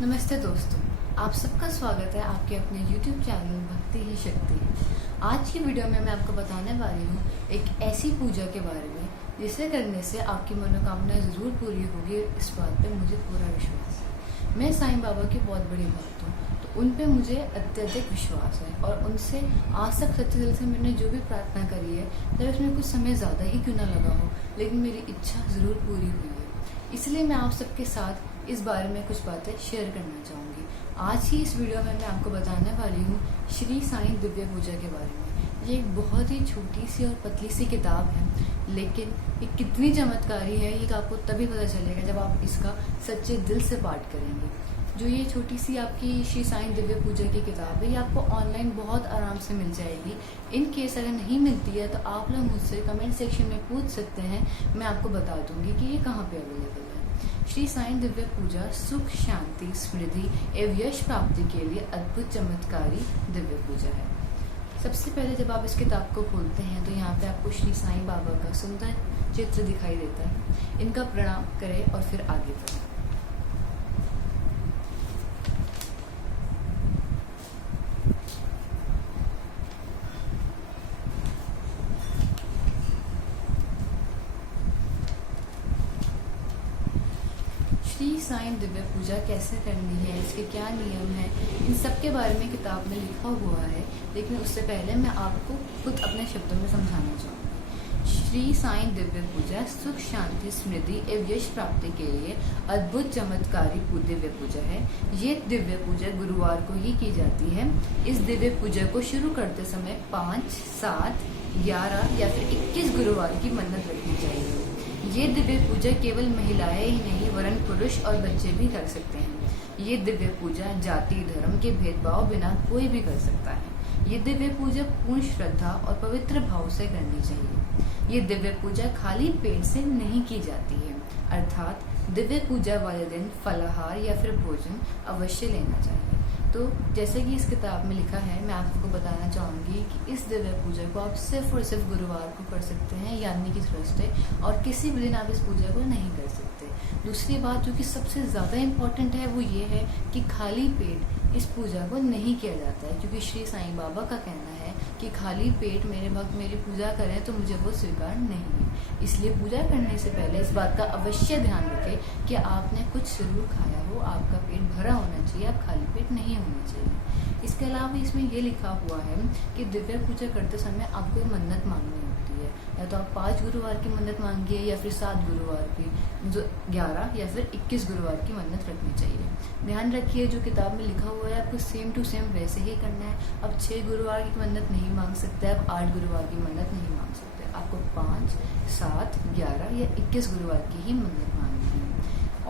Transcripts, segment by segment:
नमस्ते दोस्तों, आप सबका स्वागत है आपके अपने YouTube चैनल भक्ति ही शक्ति। आज की वीडियो में मैं आपको बताने वाली हूँ एक ऐसी पूजा के बारे में जिसे करने से आपकी मनोकामना ज़रूर पूरी होगी। इस बात पे मुझे पूरा विश्वास है। मैं साईं बाबा की बहुत बड़ी भक्त हूँ, तो उन पे मुझे अत्यधिक विश्वास है और उनसे आज तक सच्चे दिल से मैंने जो भी प्रार्थना करी है, चाहे उसमें कुछ समय ज़्यादा ही क्यों ना लगा हो, लेकिन मेरी इच्छा ज़रूर पूरी हुई है। इसलिए मैं आप सबके साथ इस बारे में कुछ बातें शेयर करना चाहूँगी। आज ही इस वीडियो में मैं आपको बताने वाली हूँ श्री साईं दिव्य पूजा के बारे में। ये एक बहुत ही छोटी सी और पतली सी किताब है, लेकिन ये कितनी चमत्कारी है ये आपको तभी पता चलेगा जब आप इसका सच्चे दिल से पाठ करेंगे। जो ये छोटी सी आपकी श्री साईं दिव्य पूजा की किताब है, ये आपको ऑनलाइन बहुत आराम से मिल जाएगी। इन केस अगर नहीं मिलती है तो आप लोग मुझसे कमेंट सेक्शन में पूछ सकते हैं, मैं आपको बता दूंगी कि ये कहाँ पे अवेलेबल है। श्री साईं दिव्य पूजा सुख, शांति, समृद्धि एवं यश प्राप्ति के लिए अद्भुत चमत्कारी दिव्य पूजा है। सबसे पहले जब आप इस किताब को खोलते हैं तो यहाँ पे आपको श्री साईं बाबा का सुंदर चित्र दिखाई देता है। इनका प्रणाम करें और फिर आगे बढ़ें। श्री साईं दिव्य पूजा कैसे करनी है, इसके क्या नियम है, इन सब के बारे में किताब में लिखा हुआ है, लेकिन उससे पहले मैं आपको खुद अपने शब्दों में समझाना चाहूँगी। श्री साईं दिव्य पूजा सुख, शांति, समृद्धि एवं यश प्राप्ति के लिए अद्भुत चमत्कारी दिव्य पूजा है। ये दिव्य पूजा गुरुवार को ही की जाती है। इस दिव्य पूजा को शुरू करते समय 5, 7, 11 या फिर 21 गुरुवार की मन्नत रखनी चाहिए। ये दिव्य पूजा केवल महिलाएं ही नहीं वरन पुरुष और बच्चे भी कर सकते हैं। ये दिव्य पूजा जाति धर्म के भेदभाव बिना कोई भी कर सकता है। ये दिव्य पूजा पूर्ण श्रद्धा और पवित्र भाव से करनी चाहिए। ये दिव्य पूजा खाली पेट से नहीं की जाती है, अर्थात दिव्य पूजा वाले दिन फलाहार या फिर भोजन अवश्य लेना चाहिए। तो जैसे कि इस किताब में लिखा है, मैं आपको बताना चाहूँगी कि इस दिव्य पूजा को आप सिर्फ और सिर्फ गुरुवार को कर सकते हैं, यानी कि थर्सडे, और किसी भी दिन आप इस पूजा को नहीं कर सकते। दूसरी बात जो कि सबसे ज़्यादा इम्पॉर्टेंट है वो ये है कि खाली पेट इस पूजा को नहीं किया जाता है, क्योंकि श्री साईं बाबा का कहना है कि खाली पेट मेरे भक्त मेरी पूजा करें तो मुझे वो स्वीकार नहीं है। इसलिए पूजा करने से पहले इस बात का अवश्य ध्यान रखें कि आपने कुछ जरूर खाया हो, आपका पेट भरा होना चाहिए, आप खाली पेट नहीं होना चाहिए। इसके अलावा इसमें ये लिखा हुआ है कि दिव्य पूजा करते समय आपको मन्नत मांगनी होती है, या तो आप 5 गुरुवार की मन्नत मांगिए या फिर 7 गुरुवार की, जो 11 या फिर 21 गुरुवार की मन्नत रखनी चाहिए। ध्यान रखिए जो किताब में लिखा हुआ है आपको सेम टू सेम वैसे ही करना है। आप 6 गुरुवार की मन्नत नहीं मांग सकते, आप 8 गुरुवार की मन्नत नहीं मांग सकते, आपको 5, 7, 11 या 21 गुरुवार की ही मन्नत मांगनी है।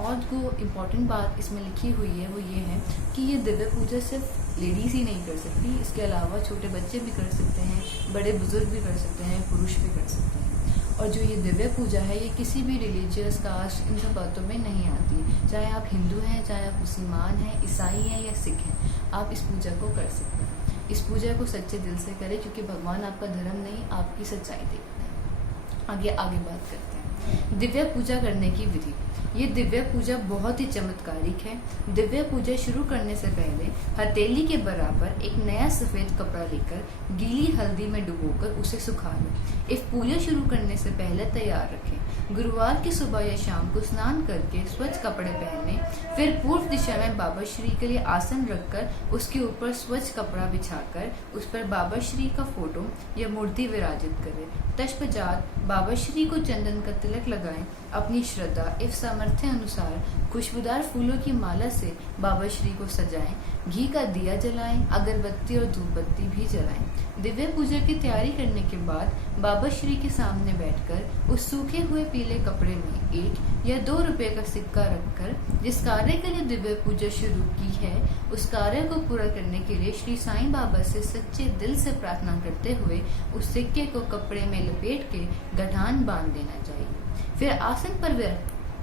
और जो इम्पोर्टेंट बात इसमें लिखी हुई है वो ये है कि ये दिव्य पूजा सिर्फ लेडीज़ ही नहीं कर सकती, इसके अलावा छोटे बच्चे भी कर सकते हैं, बड़े बुजुर्ग भी कर सकते हैं, पुरुष भी कर सकते हैं। और जो ये दिव्य पूजा है ये किसी भी रिलीजियस कास्ट इन सब बातों में नहीं आती। चाहे आप हिंदू हैं, चाहे आप मुसलमान हैं, ईसाई हैं या सिख हैं, आप इस पूजा को कर सकते हैं। इस पूजा को सच्चे दिल से करें, क्योंकि भगवान आपका धर्म नहीं आपकी सच्चाई देखते हैं। आगे बात करते हैं दिव्य पूजा करने की विधि। ये दिव्य पूजा बहुत ही चमत्कारिक है। दिव्य पूजा शुरू करने से पहले हथेली के बराबर एक नया सफेद कपड़ा लेकर गीली हल्दी में डुबोकर उसे सुखा लें। इस पूजा शुरू करने से पहले तैयार रखें। गुरुवार की सुबह या शाम को स्नान करके स्वच्छ कपड़े पहने, फिर पूर्व दिशा में बाबा श्री के लिए आसन रखकर उसके ऊपर स्वच्छ कपड़ा बिछाकर उस पर बाबा श्री का फोटो या मूर्ति विराजित करें। तत्पश्चात बाबा श्री को चंदन का तिलक लगाएं। अपनी श्रद्धा एवं सामर्थ्य अनुसार खुशबूदार फूलों की माला से बाबा श्री को सजाएं। घी का दिया जलाएं, अगरबत्ती और धूपबत्ती भी जलाएं। दिव्य पूजा की तैयारी करने के बाद बाबा श्री के सामने बैठकर उस सूखे हुए पीले कपड़े में 1 या 2 रुपए का सिक्का रखकर जिस कार्य के लिए दिव्य पूजा शुरू की है उस कार्य को पूरा करने के लिए श्री साईं बाबा से सच्चे दिल से प्रार्थना करते हुए उस सिक्के को कपड़े में लपेट के गठान बांध देना चाहिए। फिर आसन पर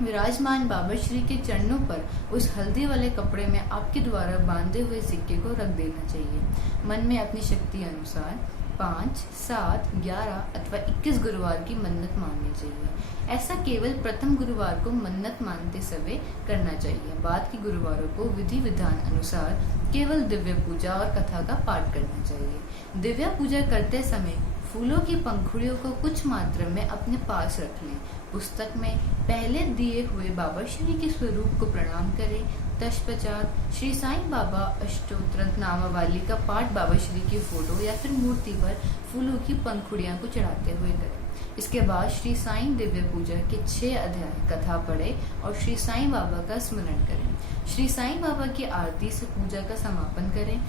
विराजमान बाबा श्री के चरणों पर उस हल्दी वाले कपड़े में आपके द्वारा बांधे हुए सिक्के को रख देना चाहिए। मन में अपनी शक्ति अनुसार 5, 7, 11 अथवा 21 गुरुवार की मन्नत माननी चाहिए। ऐसा केवल प्रथम गुरुवार को मन्नत मानते समय करना चाहिए। बाद के गुरुवारों को विधि विधान अनुसार केवल दिव्य पूजा और कथा का पाठ करना चाहिए। दिव्य पूजा करते समय फूलों की पंखुड़ियों को कुछ मात्रा में अपने पास रख लें। पुस्तक में पहले दिए हुए बाबा श्री के स्वरूप को प्रणाम करें। तत्पश्चात श्री साईं बाबा अष्टोत्तर नामावली का पाठ बाबा श्री की फोटो या फिर मूर्ति पर फूलों की पंखुड़ियां को चढ़ाते हुए करें। इसके बाद श्री साईं दिव्य पूजा के 6 अध्याय कथा पढ़ें और श्री साईं बाबा का स्मरण करें। श्री साईं बाबा की आरती से पूजा का समापन करें।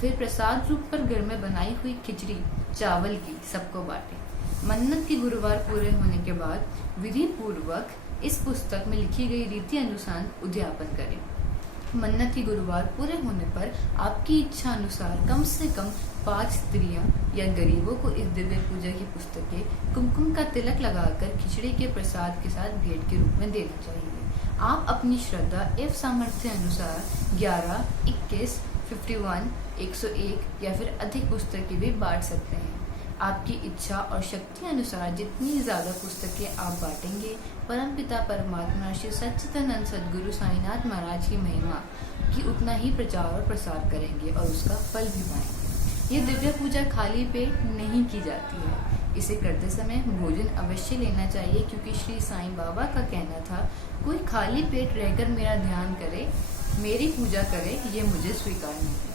फिर प्रसाद रूप पर घर में बनाई हुई खिचड़ी चावल की सबको बांटें। मन्नत के गुरुवार पूरे होने के बाद विधि पूर्वक इस पुस्तक में लिखी गई रीति अनुसार उद्यापन करें। मन्नत के गुरुवार पूरे होने पर आपकी इच्छा अनुसार कम से कम 5 स्त्रियां या गरीबों को इस दिव्य पूजा की पुस्तकें कुमकुम का तिलक लगाकर खिचड़ी के प्रसाद के साथ भेंट के रूप में देना चाहिए। आप अपनी श्रद्धा एवं सामर्थ्य अनुसार 11, 21, 51, 101 या फिर अधिक पुस्तकें भी बांट सकते हैं। आपकी इच्छा और शक्ति अनुसार जितनी ज्यादा पुस्तकें आप बांटेंगे, परमपिता परमात्मा श्री सच्चिदानंद सद्गुरु साईनाथ महाराज की महिमा की उतना ही प्रचार और प्रसार करेंगे और उसका फल भी पाएंगे। ये दिव्य पूजा खाली पेट नहीं की जाती है। इसे करते समय भोजन अवश्य लेना चाहिए, क्योंकि श्री साईं बाबा का कहना था, कोई खाली पेट रहकर मेरा ध्यान करे, मेरी पूजा करे, ये मुझे स्वीकार नहीं है।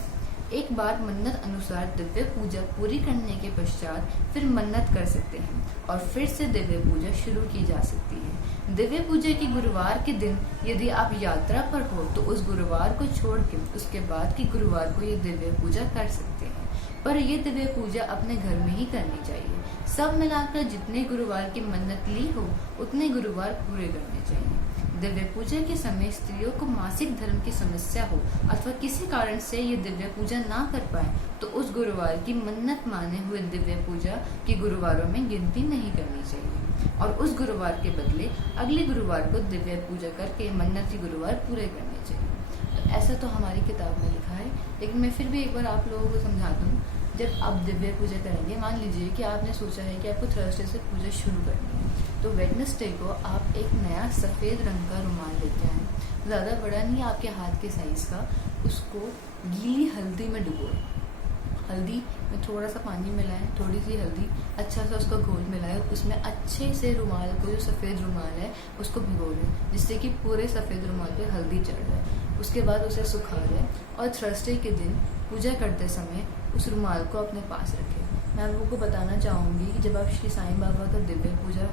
एक बार मन्नत अनुसार दिव्य पूजा पूरी करने के पश्चात फिर मन्नत कर सकते हैं और फिर से दिव्य पूजा शुरू की जा सकती है। दिव्य पूजा के गुरुवार के दिन यदि आप यात्रा पर हो तो उस गुरुवार को छोड़ के उसके बाद के गुरुवार को ये दिव्य पूजा कर सकते हैं, पर ये दिव्य पूजा अपने घर में ही करनी चाहिए। सब मिलाकर जितने गुरुवार की मन्नत ली हो उतने गुरुवार पूरे करने चाहिए। दिव्य पूजा के समय स्त्रियों को मासिक धर्म की समस्या हो अथवा किसी कारण से ये दिव्य पूजा ना कर पाए तो उस गुरुवार की मन्नत माने हुए दिव्य पूजा के गुरुवारों में गिनती नहीं करनी चाहिए और उस गुरुवार के बदले अगले गुरुवार को दिव्य पूजा करके मन्नत के गुरुवार पूरे करने चाहिए। तो ऐसा तो हमारी किताब में लिखा है, लेकिन मैं फिर भी एक बार आप लोगों को समझा दूँ। जब आप दिव्य पूजा करेंगे, मान लीजिए कि आपने सोचा है कि आपको थर्सडे से पूजा शुरू करनी है, तो वेडनेसडे को आप एक नया सफ़ेद रंग का रुमाल लेते हैं, ज़्यादा बड़ा नहीं, आपके हाथ के साइज़ का, उसको गीली हल्दी में डुबोएं। हल्दी में थोड़ा सा पानी मिलाएं, थोड़ी सी हल्दी, अच्छा सा उसका घोल मिलाएं, उसमें अच्छे से रुमाल को, जो सफ़ेद रुमाल है उसको भिगो लें, जिससे कि पूरे सफ़ेद रुमाल पे हल्दी चढ़ जाए। उसके बाद उसे सुखा लें और थर्सडे के दिन पूजा करते समय उस रुमाल को अपने पास रखें। मैं आप लोगों को बताना चाहूँगी कि जब आप श्री साईं बाबा का दिव्य पूजा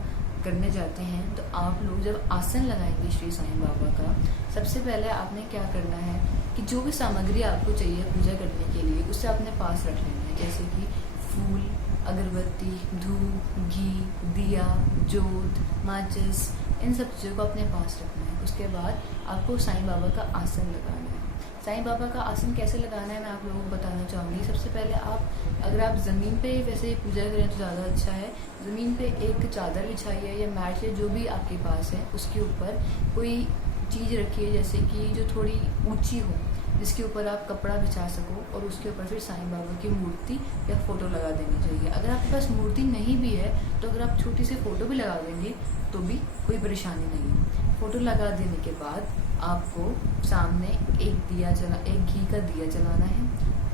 करने जाते हैं तो आप लोग जब आसन लगाएंगे श्री साईं बाबा का, सबसे पहले आपने क्या करना है कि जो भी सामग्री आपको चाहिए पूजा करने के लिए उसे अपने पास रख लेना है, जैसे कि फूल, अगरबत्ती, धूप, घी, दिया, जोत, माचिस, इन सब चीज़ों को अपने पास रखना है। उसके बाद आपको साईं बाबा का आसन लगाना है। साईं बाबा का आसन कैसे लगाना है मैं आप लोगों को बताना चाहूँगी। सबसे पहले अगर आप ज़मीन पे वैसे पूजा करें तो ज़्यादा अच्छा है। ज़मीन पे एक चादर बिछाइए या मैट या जो भी आपके पास है उसके ऊपर कोई चीज़ रखिए, जैसे कि जो थोड़ी ऊंची हो, जिसके ऊपर आप कपड़ा बिछा सको और उसके ऊपर फिर साईं बाबा की मूर्ति या फ़ोटो लगा देनी चाहिए। अगर आपके पास मूर्ति नहीं भी है तो अगर आप छोटी सी फ़ोटो भी लगा देंगे तो भी कोई परेशानी नहीं है। फ़ोटो लगा देने के बाद आपको सामने एक घी का दिया जलाना है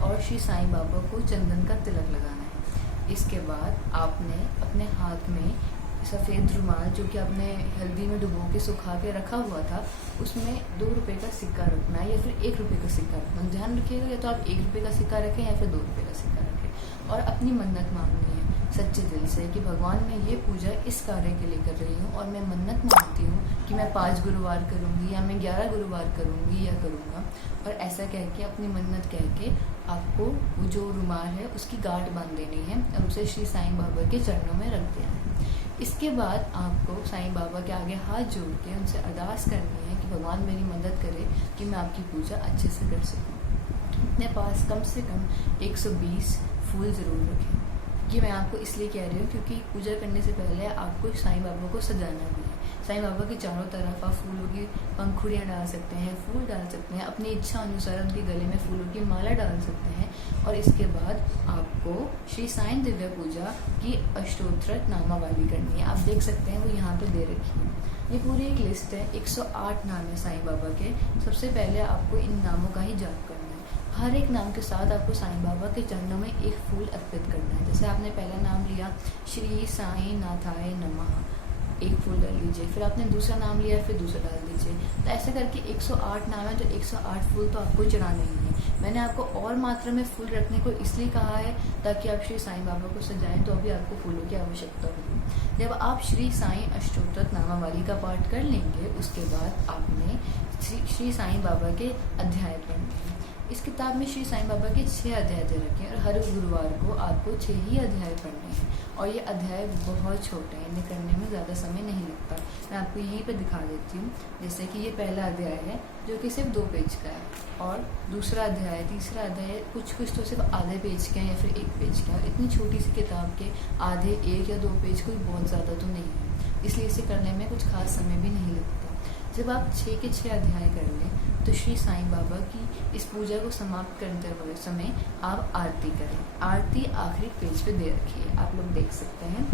और श्री साईं बाबा को चंदन का तिलक लगाना है। इसके बाद आपने अपने हाथ में सफ़ेद रुमाल जो कि आपने हल्दी में डुबो के सुखा के रखा हुआ था, उसमें 2 रुपये का सिक्का रखना है या फिर 1 रुपये का सिक्का रखना। ध्यान रखिएगा, या तो आप 1 रुपये का सिक्का रखें या फिर 2 रुपये का सिक्का रखें और अपनी मन्नत मांगनी है सच्चे दिल से कि भगवान मैं ये पूजा इस कार्य के लिए कर रही हूँ और मैं मन्नत मांगती हूँ कि मैं 5 गुरुवार करूँगी या मैं 11 गुरुवार करूँगी या करूँगा। और ऐसा कह के अपनी मन्नत कह के आपको वो जो रुमाल है उसकी गांठ बांध देनी है और उसे श्री साईं बाबा के चरणों में रख देना है। इसके बाद आपको साईं बाबा के आगे हाथ जोड़ के उनसे अरदास करनी है कि भगवान मेरी मदद करे कि मैं आपकी पूजा अच्छे से कर सकूँ। अपने पास कम से कम 120 फूल ज़रूर रखें। ये मैं आपको इसलिए कह रही हूँ क्योंकि पूजा करने से पहले आपको साईं बाबा को सजाना भी है। साईं बाबा के चारों तरफ आप फूलों की पंखुड़ियाँ डाल सकते हैं, फूल डाल सकते हैं, अपनी इच्छा अनुसार उनके गले में फूलों की माला डाल सकते हैं। और इसके बाद आपको श्री साईं दिव्य पूजा की अष्टोत्तर नामावली करनी है। आप देख सकते हैं वो यहाँ पे दे रखी है। ये पूरी एक लिस्ट है, 108 नाम है साईं बाबा के। सबसे पहले आपको इन नामों का ही जाप करना है। हर एक नाम के साथ आपको साईं बाबा के चरणों में एक फूल अर्पित करना है। जैसे आपने पहला नाम लिया श्री साईं नाथाय नमः, एक फूल डाल लीजिए। फिर आपने दूसरा नाम लिया, फिर दूसरा डाल दीजिए। तो ऐसे करके 108 नाम है, तो 108 फूल तो आपको चढ़ाने ही है। मैंने आपको और मात्रा में फूल रखने को इसलिए कहा है ताकि आप श्री साईं बाबा को सजाएं तो अभी आपको फूलों की आवश्यकता होगी। जब आप श्री साईं अष्टोत्तर नामावली का पाठ कर लेंगे, उसके बाद आपने श्री साईं बाबा के अध्याय पढ़ने हैं। इस किताब में श्री साईं बाबा के 6 अध्याय दे रखे हैं और हर गुरुवार को आपको 6 ही अध्याय पढ़ने हैं। और ये अध्याय बहुत छोटे हैं, इन्हें करने में ज़्यादा समय नहीं लगता। मैं आपको यहीं पे दिखा देती हूँ। जैसे कि ये पहला अध्याय है जो कि सिर्फ 2 पेज का है, और दूसरा अध्याय, तीसरा अध्याय कुछ तो सिर्फ आधे पेज के हैं या फिर 1 पेज के हैं। और इतनी छोटी सी किताब के आधे 1 या 2 पेज कोई बहुत ज़्यादा तो नहीं है, इसलिए इसे करने में कुछ खास समय भी नहीं लगता। जब आप 6 के 6 अध्याय कर लें तो श्री साईं बाबा की इस पूजा को समाप्त करते हुए समय आप आरती करें। आरती आखिरी पेज पे दे रखी है, आप लोग देख सकते हैं।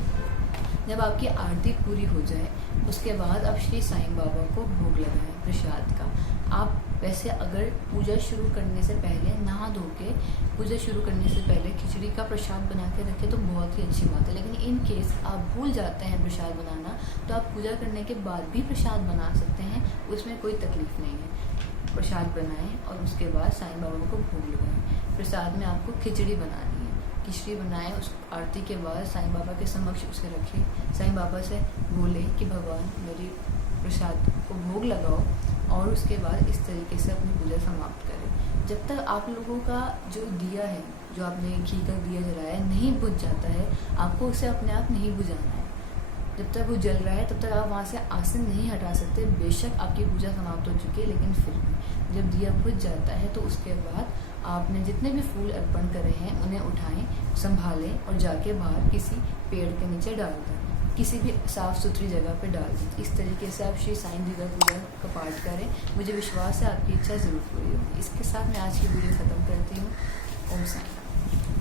जब आपकी आरती पूरी हो जाए उसके बाद आप श्री साईं बाबा को भोग लगाएं प्रसाद का। आप वैसे अगर पूजा शुरू करने से पहले नहा धो के पूजा शुरू करने से पहले खिचड़ी का प्रसाद बना के रखें तो बहुत ही अच्छी बात है। लेकिन इन केस आप भूल जाते हैं प्रसाद बनाना, तो आप पूजा करने के बाद भी प्रसाद बना सकते हैं, उसमें कोई तकलीफ नहीं है। प्रसाद बनाएं और उसके बाद साईं बाबा को भोग लगाएं। प्रसाद में आपको खिचड़ी बनानी है। खिचड़ी बनाएं, उस आरती के बाद साईं बाबा के समक्ष उसे रखें। साईं बाबा से बोले कि भगवान मेरी प्रसाद को भोग लगाओ, और उसके बाद इस तरीके से अपनी पूजा समाप्त करें। जब तक आप लोगों का जो दिया है, जो आपने घी का दिया जलाया है, नहीं बुझ जाता है, आपको उसे अपने आप नहीं बुझाना है। जब तक वो जल रहा है तब तक आप वहाँ से आसन नहीं हटा सकते। बेशक आपकी पूजा समाप्त हो चुकी है, लेकिन फिर भी जब दिया बुझ जाता है तो उसके बाद आपने जितने भी फूल अर्पण करे हैं उन्हें उठाएं, संभालें और जाके बाहर किसी पेड़ के नीचे डाल दें, किसी भी साफ़ सुथरी जगह पे डाल दें। इस तरीके से आप श्री साईं दिव्य पूजा का पाठ करें। मुझे विश्वास है आपकी इच्छा ज़रूर पूरी होगी। इसके साथ मैं आज की वीडियो ख़त्म करती हूँ। ओम साईं।